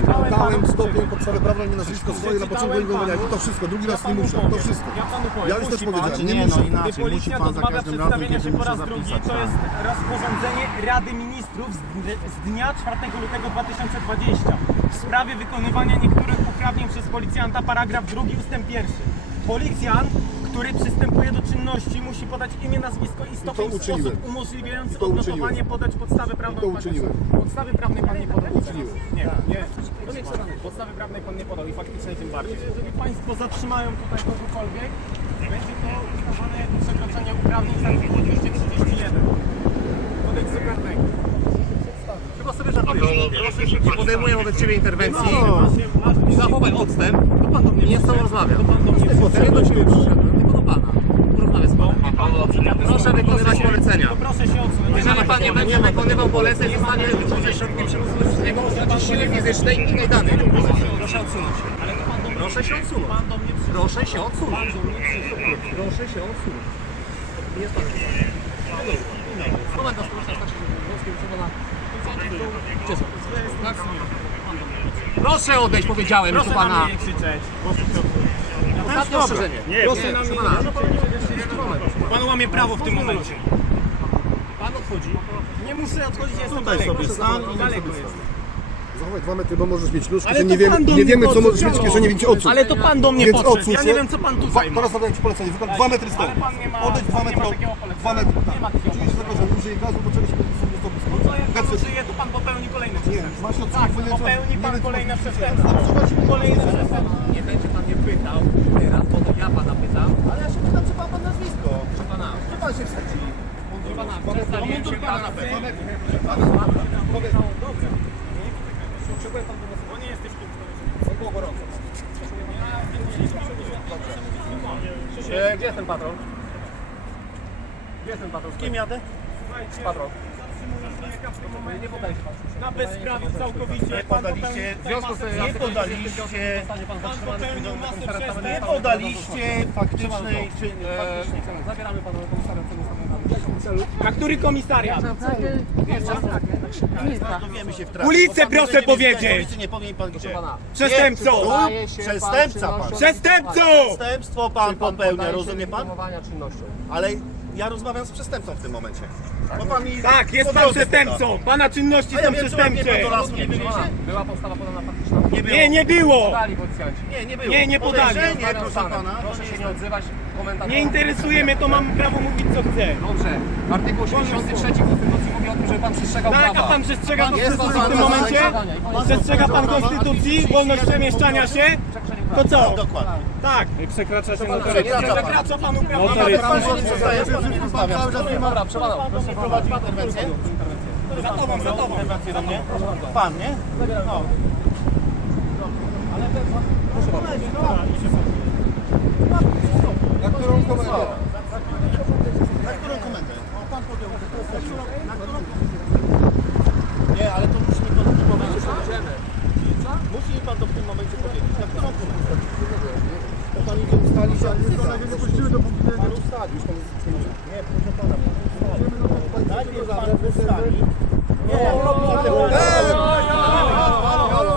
imieniem, stopień, podstawę prawną, imię, nazwisko swoje, na początku. I to wszystko, drugi raz nie muszę, to wszystko. Ja już też powiedziałem, nie muszę. no Gdy musi policja odmawia przedstawienia się po raz drugi, to tak. jest rozporządzenie Rady Ministrów z, dn- z dnia 4 lutego 2020 w sprawie wykonywania niektórych uprawnień przez policjanta, paragraf 2 ustęp 1. Policjant, który przystępuje do czynności, musi podać imię, nazwisko i stopień w sposób umożliwiający I to odnotowanie, podać podstawę prawną. I to uczyniłem. Podstawy prawnej pan nie podał. Uczyniłem. Podstawy prawnej pan nie podał i faktycznie tym bardziej. Jeżeli państwo zatrzymają tutaj kogokolwiek, będzie to uznawane jako przekroczenie uprawnień z artykułu 231 kodeksu karnego. Chyba sobie żartujesz. Nie podejmuję wobec ciebie interwencji. Zachowaj odstęp. To pan do mnie Nie z tobą rozmawiam. Ja nie do ciebie przyszedłem, tylko do pana. Porozmawiam z panem. Proszę wykonywać polecenia. Proszę się odsunąć. Jeżeli pan nie będzie wykonywał poleceń, zostanie użyty środkiem przymusu siły fizycznej i innej danej. Proszę odsunąć się. To Proszę się odsunąć. Pan do mnie przyszedł. Proszę się odsunąć. Proszę się odsunąć. Jest pan. Znaczy, że proszę. Gdzie są? Tak? Proszę odejść, powiedziałem, Proszę proszę na pana. nie krzyczeć. Ostatnie ostrzeżenie. Proszę na mnie nie krzyczeć. Pan łamie prawo w tym momencie. Pan odchodzi. Nie muszę odchodzić, jestem Tutaj sobie stan i daleko jest. Zachowaj dwa metry, bo możesz mieć nóżki, Ale to nie wiemy, pan do nie mnie wiemy co podszedł, możesz mieć w kieszeni, więc odsuń. Ale to pan do mnie Więc podszedł. odsuń Ja się. nie wiem co pan Dwa, tutaj ma. teraz zadaję ci polecenie, wykonaj dwa metry stąd. Ale pan nie ma- Odejdź dwa nie metry, ma od- takiego polecenia. dwa metry, Nie ma tak. takiego Czujesz tego, że użyje gazu, bo czegoś. No to jak pan Gazu. użyje, to pan popełni kolejny Nie, przestępstwo. masz się Tak, nie popełni pan co- kolejne nie co- przestępstwo. Kolejne przestępstwo. Nie będzie pan mnie pytał teraz, bo to ja pana pytam. Ale ja się pytam, czy pan pan nazwisko? Proszę pana. Czy pan się wstydzi? Proszę pana, się pana. Bo nie jesteś Było gorąco. E, Gdzie jest ten patrol? Gdzie jest ten patrol? Z kim jadę? Słuchajcie, Patrol. Na bezprawiu całkowicie. Pan podaliście- popełnił W związku z tutaj tym, masę nie podaliście- pan popełnił na masę przestępstw. Nie podaliście faktycznej czy E. Zabieramy pana do komisariat celu stanu. A który komisariat? Dowiemy się w trakcie. Ulicę proszę powiedzieć. Nie powie mi pan gdzie. Przestępco! Przestępca pan. Przestępco! Przestępstwo pan popełnia, rozumie pan? Ale ja rozmawiam z przestępcą w tym momencie. Bo pan mi Tak, jest po pan drodze przestępcą. Pana czynności. A ja są wiem, czy pan mnie pan do przestępcze. lasu nie? Była podstawa podana faktyczna. Nie było. Nie, nie było. Podali policjanci. Nie, nie było. Nie, nie podali. Podejrzenie, Rozmawiam z proszę panem. pana. Proszę się nie odzywać. Komentarz. Nie interesuje mnie, to mam prawo mówić co chcę. Dobrze. Artykuł 83 Konstytucji mówi o tym, żeby pan przestrzegał Tak, prawa. a pan przestrzega Pan jest konstytucji w pan tym za momencie? Przestrzega pan konstytucji, wolność przemieszczania się? To co? Dokładnie. Tak. Przekracza się Przekracza pan. Przekracza pan uprawnienia. Pan się przestaje, z panem nie rozmawiam. Dobra, przepadał. Proszę prowadzić interwencję. Za tobą, za tobą. Interwencję do mnie. Pan, nie? No. Na którą komendę? Na którą komendę? O, pan podjął. Na którą Nie, ale to musi mi pan w tym momencie powiedzieć. Musi mi pan to w tym momencie powiedzieć. Na którą komendę? To pan idzie ustalić, a nie to nie puściły, dopóki nie nie ustalisz. Nie, proszę pana. Najpierw pan ustali. Nie,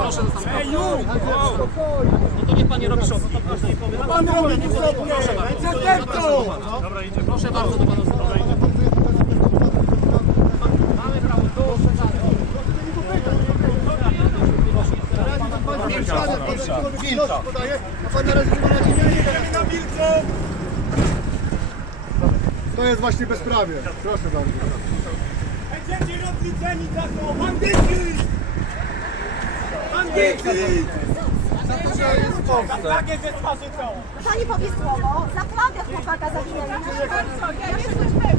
Proszę zostawić. No to niech pan nie robi. To proszę nie powie. pan robi nic Proszę bardzo. Proszę bardzo do pana. Mamy prawo do Filtra. To jest właśnie bezprawie. Proszę bardzo. Będziecie rozliczeni za to! Bandyci! Bandyci! Za takie ze twarzy co? Pani powie słowo, za flagę chłopaka zawinęli. Proszę bardzo, ja jestem, nie.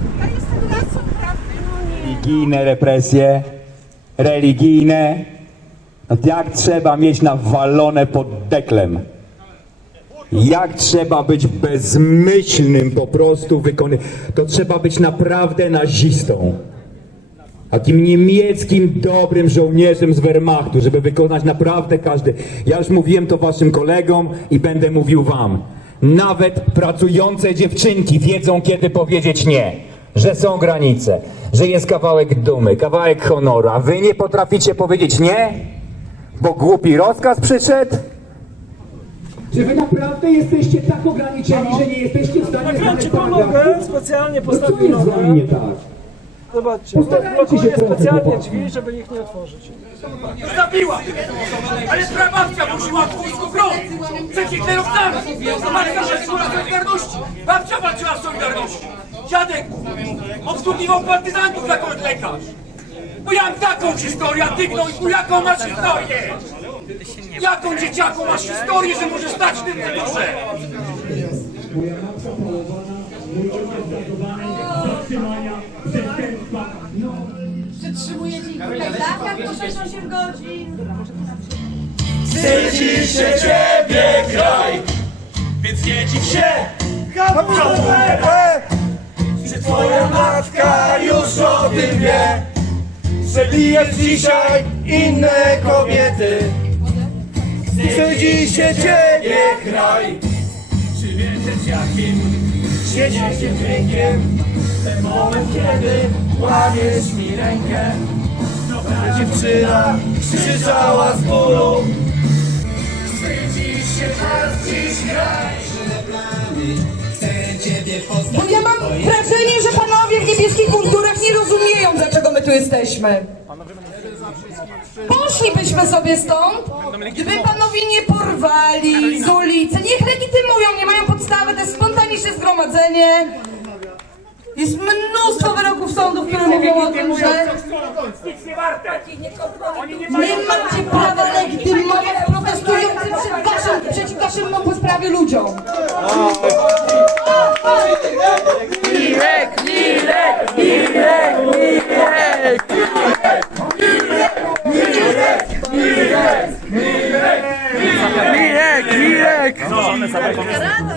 religijne represje, religijne. No Jak trzeba mieć nawalone pod deklem. Jak trzeba być bezmyślnym po prostu wykony. To trzeba być naprawdę nazistą. Takim niemieckim dobrym żołnierzem z Wehrmachtu, żeby wykonać naprawdę każdy. Ja już mówiłem to waszym kolegom i będę mówił wam. Nawet pracujące dziewczynki wiedzą, kiedy powiedzieć nie. Że są granice, że jest kawałek dumy, kawałek honoru, a wy nie potraficie powiedzieć nie? bo głupi rozkaz przyszedł? Czy wy naprawdę jesteście tak ograniczeni, że nie jesteście w stanie Ja znaleźć ci paragrafu? pomogę, specjalnie No co postawię jest z wami nie tak? Zobaczcie, Postarajcie blokuję się trochę, specjalnie chłopaki. drzwi, żeby ich nie otworzyć. Zabiła! Ale prababcia budziła w wózku front! Przed hitlerowcami! Matka walczyła w Solidarności! Babcia walczyła w Solidarności! Dziadek obsługiwał partyzantów jako lekarz! Bo ja mam taką historię, a ty gnojku, jaką masz historię? Jaką dzieciaku masz historię, że możesz stać w tym mundurze? Przytrzymujecie ich tutaj tak, jak po 68 godzin. Więc nie dziw się, że twoja matka już o tym wie, że bijesz dzisiaj inne kobiety. Wstydzi się ciebie kraj. Czy wiesz jakim świecie się dźwiękiem ten moment, kiedy łamiesz mi rękę? Ta dziewczyna krzyczała z bólu. Wstydzisz się teraz dziś kraj. Bo ja mam wrażenie, że panowie w niebieskich mundurach nie rozumieją, dlaczego my tu jesteśmy. Poszlibyśmy sobie stąd, gdyby panowie nie porwali z ulicy. Niech legitymują, nie mają podstawy, to jest spontaniczne zgromadzenie. Jest mnóstwo wyroków sądów, które mówią o tym, że nie macie prawa legitymować protestującym przed waszym, przeciw waszym po sprawie ludziom.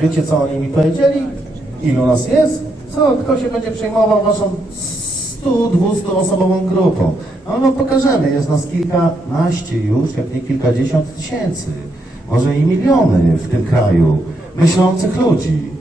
Wiecie co oni mi powiedzieli? Ilu nas jest? Co? Kto się będzie przejmował waszą 100-200 osobową grupą? No, no pokażemy, jest nas kilkanaście już, jak nie kilkadziesiąt tysięcy. Może i miliony w tym kraju myślących ludzi.